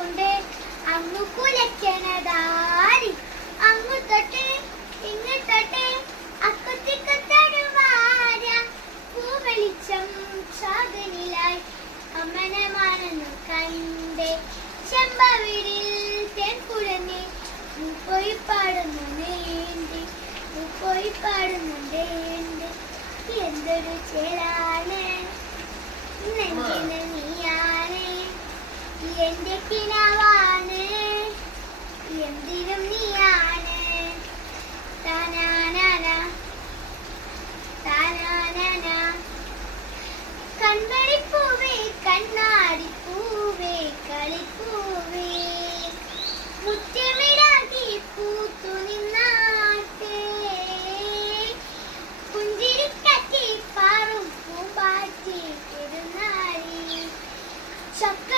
കൊണ്ട് അങ്ങു കുലക്കണതാരി അങ്ങു തൊട്ട് ഇങ്ങു തൊട്ട് അക്കുത്തിക്കുത്തടുവാര പൂവെളിച്ചം ചാകനിലായി അമ്മനമാണെന്നു കണ്ടേ ചെമ്പവിരിൽ തെൻകുഴഞ്ഞ് പോയി പാടുന്നുണ്ടേണ്ടി പോയി പാടുന്നുണ്ടേണ്ടി എന്തൊരു ചേലാണ് നെഞ്ചിന് നീയാണ് എന്റെ കിനാവാണ് എന്തിനും നീയാണ് താനാനാന താനാനാന കൺമണിപ്പൂവേ കണ്ണാടിപ്പൂവേ കളിപ്പൂവേ മുറ്റമിടാകി പൂത്തു നിന്നാട്ടേ പുഞ്ചിരിക്കറ്റി പാറും പൂമ്പാറ്റി പെരുന്നാളി ചക്ക